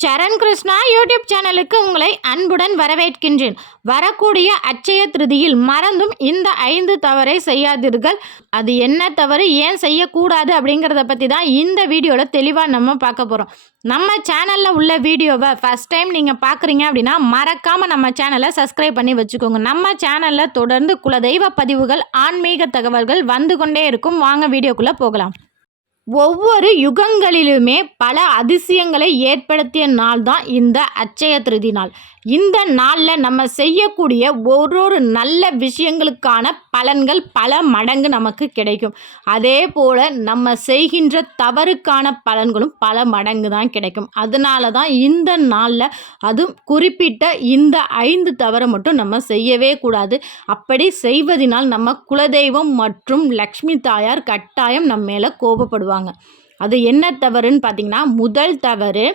சரண் Krishna YouTube சேனலுக்கு உங்களை அன்புடன் வரவேற்கின்றேன். வரக்கூடிய அட்சய திருதியில் மறந்தும் இந்த 5 தவறை செய்யாதீர்கள். அது என்ன தவறு, ஏன் செய்யக்கூடாது அப்படிங்கிறத பற்றி தான் இந்த வீடியோவில் தெளிவாக நம்ம பார்க்க போகிறோம். நம்ம சேனலில் உள்ள வீடியோவை ஃபஸ்ட் டைம் நீங்கள் பார்க்குறீங்க அப்படின்னா மறக்காமல் நம்ம சேனலை சப்ஸ்கிரைப் பண்ணி வச்சுக்கோங்க. நம்ம சேனலில் தொடர்ந்து குலதெய்வ பதிவுகள், ஆன்மீக தகவல்கள் வந்து கொண்டே இருக்கும். வாங்க வீடியோக்குள்ளே போகலாம். ஒவ்வொரு யுகங்களிலுமே பல அதிசயங்களை ஏற்படுத்திய நாள் தான் இந்த அட்சய திருதி நாள். இந்த நாளில் நம்ம செய்யக்கூடிய ஒரு நல்ல விஷயங்களுக்கான பலன்கள் பல மடங்கு நமக்கு கிடைக்கும். அதே போல் நம்ம செய்கின்ற தவறுக்கான பலன்களும் பல மடங்கு தான் கிடைக்கும். அதனால தான் இந்த நாளில் அதுவும் குறிப்பிட்ட இந்த 5 தவறை மட்டும் நம்ம செய்யவே கூடாது. அப்படி செய்வதனால் நம்ம குலதெய்வம் மற்றும் லக்ஷ்மி தாயார் கட்டாயம் நம்ம மேலே கோபப்படுவாங்க. அது என்ன தவறுன்னு பார்த்தீங்கன்னா, முதல் தவறு,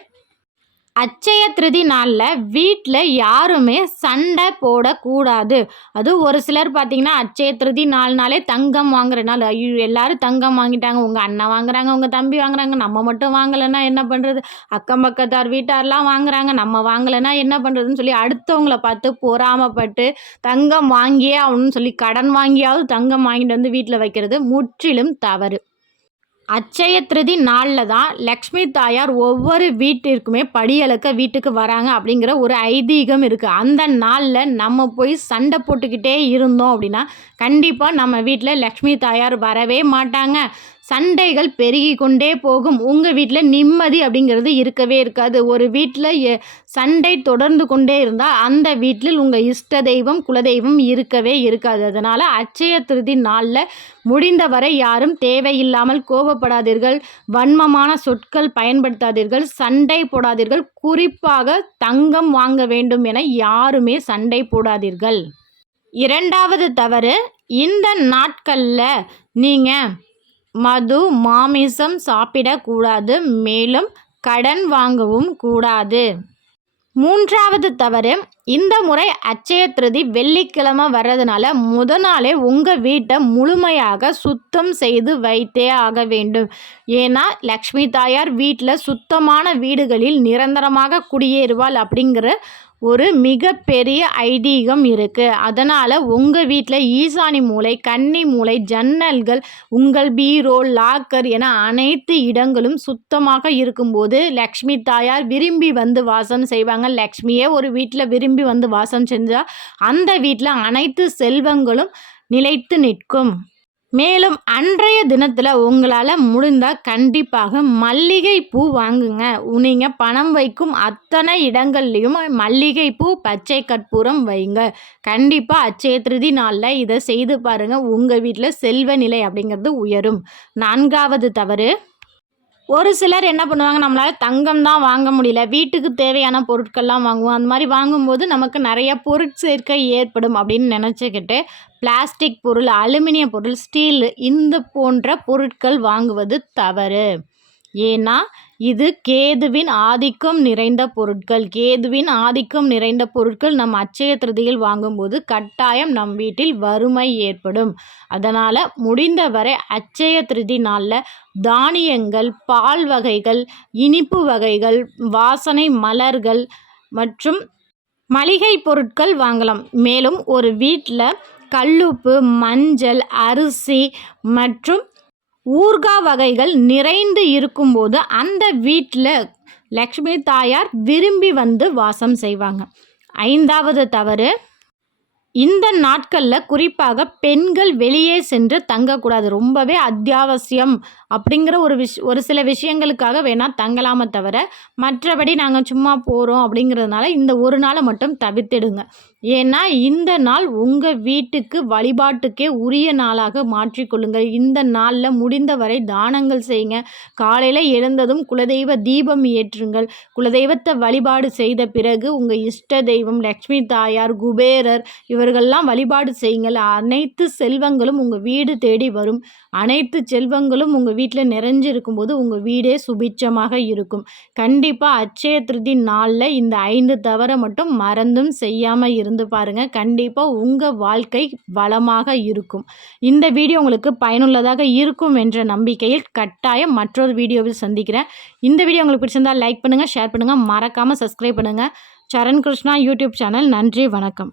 அட்சய திருதி நாளில் வீட்டில் யாருமே சண்டை போடக்கூடாது. அது ஒரு சிலர் பார்த்தீங்கன்னா, அட்சய திருதி 4 நாளே தங்கம் வாங்குற நாள். ஐயோ, எல்லாரும் தங்கம் வாங்கிட்டாங்க, உங்கள் அண்ணன் வாங்குறாங்க, உங்கள் தம்பி வாங்குறாங்க, நம்ம மட்டும் வாங்கலைன்னா என்ன பண்ணுறது, அக்கம் பக்கத்தார் வீட்டாரெலாம் வாங்குறாங்க, நம்ம வாங்கலைன்னா என்ன பண்ணுறதுன்னு சொல்லி அடுத்தவங்கள பார்த்து பொறாமப்பட்டு தங்கம் வாங்கியே ஆகணும்னு சொல்லி கடன் வாங்கியாவது தங்கம் வாங்கிட்டு வந்து வீட்டில் வைக்கிறது முற்றிலும் தவறு. அட்சய திருதி நாளில் தான் லக்ஷ்மி தாயார் ஒவ்வொரு வீட்டிற்குமே படியளக்க வீட்டுக்கு வராங்க அப்படிங்கிற ஒரு ஐதீகம் இருக்குது. அந்த நாளில் நம்ம போய் சண்டை போட்டுக்கிட்டே இருந்தோம் அப்படின்னா கண்டிப்பாக நம்ம வீட்டில் லக்ஷ்மி தாயார் வரவே மாட்டாங்க. சண்டைகள் பெருகி கொண்டே போகும். உங்கள் வீட்டில் நிம்மதி அப்படிங்கிறது இருக்கவே இருக்காது. ஒரு வீட்டில் சண்டை தொடர்ந்து கொண்டே இருந்தால் அந்த வீட்டில் உங்கள் இஷ்ட தெய்வம், குலதெய்வம் இருக்கவே இருக்காது. அதனால் அட்சய திருதி நாளில் முடிந்தவரை யாரும் தேவையில்லாமல் கோபப்படாதீர்கள், வன்மமான சொற்கள் பயன்படுத்தாதீர்கள், சண்டை போடாதீர்கள். குறிப்பாக தங்கம் வாங்க வேண்டும் என யாருமே சண்டை போடாதீர்கள். இரண்டாவது தவறு, இந்த நாட்களில் நீங்கள் மது, மாமிசம் சாப்பிடக்கூடாது. மேலும் கடன் வாங்கவும் கூடாது. மூன்றாவது தவறு, இந்த முறை அட்சய திருதி வெள்ளிக்கிழமை வர்றதுனால முதல் நாளே உங்கள் வீட்டை முழுமையாக சுத்தம் செய்து வைத்தே ஆக வேண்டும். ஏன்னா லக்ஷ்மி தாயார் வீட்டில் சுத்தமான வீடுகளில் நிரந்தரமாக குடியேறுவாள் அப்படிங்கிற ஒரு மிகப்பெரிய ஐதீகம் இருக்குது. அதனால் உங்கள் வீட்டில் ஈசானி மூலை, கன்னி மூலை, ஜன்னல்கள், உங்கள் பீரோ, லாக்கர் என அனைத்து இடங்களும் சுத்தமாக இருக்கும்போது லக்ஷ்மி தாயார் விரும்பி வந்து வாசம் செய்வாங்க. லக்ஷ்மியே ஒரு வீட்டில் விரும்பி வந்து வாசம் செஞ்சால் அந்த வீட்டில் அனைத்து செல்வங்களும் நிலைத்து நிற்கும். மேலும் அன்றைய தினத்தில் உங்களால் முடிந்தால் கண்டிப்பாக மல்லிகை பூ வாங்குங்க. நீங்கள் பணம் வைக்கும் அத்தனை இடங்கள்லையும் மல்லிகை பூ, பச்சை கற்பூரம் வைங்க. கண்டிப்பாக அட்சய திருதி நாளில் இதை செய்து பாருங்கள். உங்கள் வீட்டில் செல்வ நிலை அப்படிங்கிறது உயரும். நான்காவது தவறு, ஒரு சிலர் என்ன பண்ணுவாங்க, நம்மளால் தங்கம் தான் வாங்க முடியல, வீட்டுக்கு தேவையான பொருட்கள்லாம் வாங்குவோம். அந்த மாதிரி வாங்கும்போது நமக்கு நிறைய பொருட்சேர்க்கை ஏற்படும் அப்படின்னு நினச்சிக்கிட்டு பிளாஸ்டிக் பொருள், அலுமினிய பொருள், ஸ்டீல் இந்த போன்ற பொருட்கள் வாங்குவது தவறு. ஏன்னா இது கேதுவின் ஆதிக்கம் நிறைந்த பொருட்கள். கேதுவின் ஆதிக்கம் நிறைந்த பொருட்கள் நம் அட்சய திருதியில் வாங்கும்போது கட்டாயம் நம் வீட்டில் வறுமை ஏற்படும். அதனால் முடிந்தவரை அட்சய திருதி நாளில் தானியங்கள், பால் வகைகள், இனிப்பு வகைகள், வாசனை மலர்கள் மற்றும் மளிகை பொருட்கள் வாங்கலாம். மேலும் ஒரு வீட்டில் கல்லுப்பு, மஞ்சள், அரிசி மற்றும் ஊறுகாய் வகைகள் நிறைந்து இருக்கும்போது அந்த வீட்டில் லக்ஷ்மி தாயார் விரும்பி வந்து வாசம் செய்வாங்க. ஐந்தாவது தவறு, இந்த நாட்களில் குறிப்பாக பெண்கள் வெளியே சென்று தங்கக்கூடாது. ரொம்பவே அத்தியாவசியம் அப்படிங்கிற ஒரு சில விஷயங்களுக்காக வேணால் தங்கலாமே தவிர மற்றபடி நாங்கள் சும்மா போகிறோம் அப்படிங்கிறதுனால இந்த ஒரு நாளை மட்டும் தவிர்த்திடுங்க. ஏன்னா இந்த நாள் உங்கள் வீட்டுக்கு வழிபாட்டுக்கே உரிய நாளாக மாற்றிக்கொள்ளுங்கள். இந்த நாளில் முடிந்தவரை தானங்கள் செய்யுங்க. காலையில் எழுந்ததும் குலதெய்வ தீபம் ஏற்றுங்கள். குலதெய்வத்தை வழிபாடு செய்த பிறகு உங்கள் இஷ்ட தெய்வம் லக்ஷ்மி தாயார், குபேரர் இவர்கள்லாம் வழிபாடு செய்யுங்கள். அனைத்து செல்வங்களும் உங்கள் வீடு தேடி வரும். அனைத்து செல்வங்களும் உங்கள் வீட்டில் நிறைஞ்சு இருக்கும்போது உங்கள் வீடே சுபிட்சமாக இருக்கும். கண்டிப்பாக அட்சய திருதி நாளில் இந்த 5 தவறை மட்டும் மறந்தும் செய்யாமல் இருந்து பாருங்கள். கண்டிப்பாக உங்கள் வாழ்க்கை வளமாக இருக்கும். இந்த வீடியோ உங்களுக்கு பயனுள்ளதாக இருக்கும் என்ற நம்பிக்கையில் கட்டாயம் மற்றொரு வீடியோவில் சந்திக்கிறேன். இந்த வீடியோ உங்களுக்கு பிடிச்சிருந்தால் லைக் பண்ணுங்கள், ஷேர் பண்ணுங்கள், மறக்காமல் சப்ஸ்கிரைப் பண்ணுங்கள். சரண் கிருஷ்ணா யூடியூப் சேனல். நன்றி, வணக்கம்.